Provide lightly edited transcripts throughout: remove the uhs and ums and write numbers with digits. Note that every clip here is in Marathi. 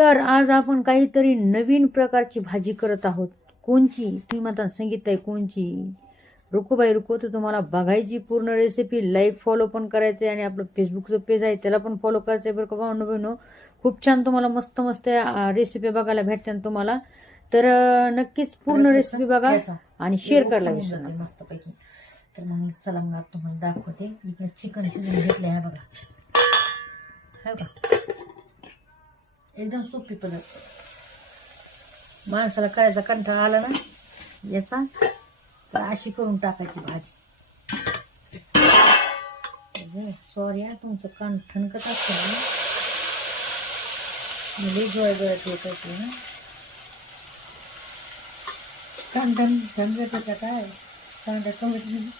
तर आज आपण काहीतरी नवीन प्रकारची भाजी करत आहोत. कोणची तुम्ही म्हणता संगीत आहे कोणची? रुको बाई रुको. तर तुम्हाला बघायची पूर्ण रेसिपी, लाईक फॉलो पण करायचं आहे आणि आपलं फेसबुकचं पेज आहे त्याला पण फॉलो करायचं आहे बरं का भावनो बहिणो. खूप छान तुम्हाला मस्त मस्त रेसिपी बघायला भेटतात तुम्हाला. तर नक्कीच पूर्ण रेसिपी बघा आणि शेअर करायला विसरू नका. मस्तपैकी. तर मग चला मग तुम्हाला दाखवते. इकडे चिकन शिजवून घेतलं आहे बघा. है का एकदम सोपी पद्धत. माणसाला करायचा कंटाळा आला ना याचा तर अशी करून टाकायची भाजी. सॉरी हा तुमचं कान ठणकत असतं ना. लई जोळ्यात येत असते ना. कान ठणकत होता काय सांगा कमी.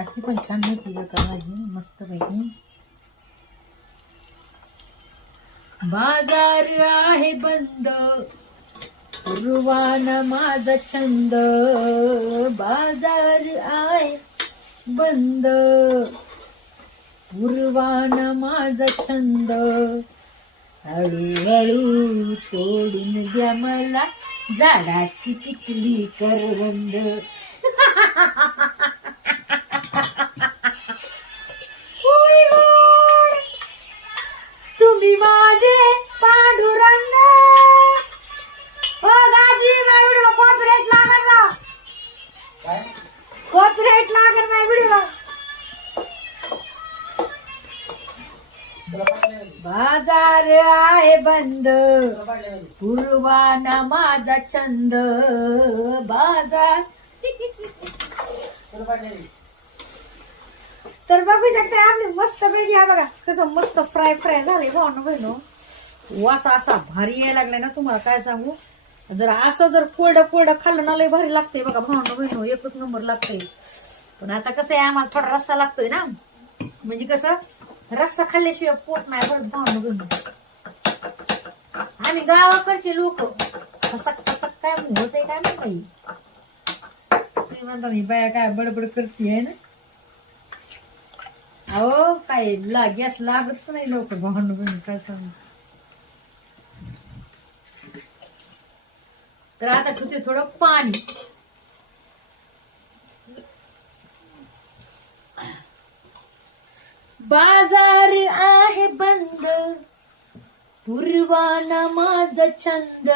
अशी पण छान होती का भाजी मस्त पैकी. बाजार आहे बंद पूर्वाना माझा छंद. बाजार आहे बंद पूर्वाना माझा छंद. हळूहळू तोडून द्या मला झाडाची पिकली करवंद. तुम्ही माझे पांडुरंग. हो दाजी माझ्या व्हिडिओला कॉपीराईट लागल ना. कॉपीराईट लागल माझ्या व्हिडिओला. बाजार आहे बंद पूर्वाना माझा छंद. बाजार तर बघू शकता आपली मस्त पैकी आहे बघा कसं मस्त फ्राय झाले भावनो बहिणो. वास असा भारी यायला लागलाय ना तुम्हाला काय सांगू. जर असं जर कोरडं खाल्लं ना लय भारी लागते बघा भावनो बहिणो. एकच नंबर लागते. पण आता कसं आहे आम्हाला थोडा रस्सा लागतोय ना. म्हणजे कसं रस्सा खाल्ल्याशिवाय पोट नाही भरत भावनो बहिणो. आम्ही गावाकडचे लोक फसक काय होते काय नाही. तुम्ही म्हणता मी बाया काय बडबड करते ना. अहो काय गॅस लागतच नाही लवकर भांडण बहिणी काय सांग. तर आता ठेवते थोडं पाणी. बाजार आहे बंद पूर्वाना माझा छंद.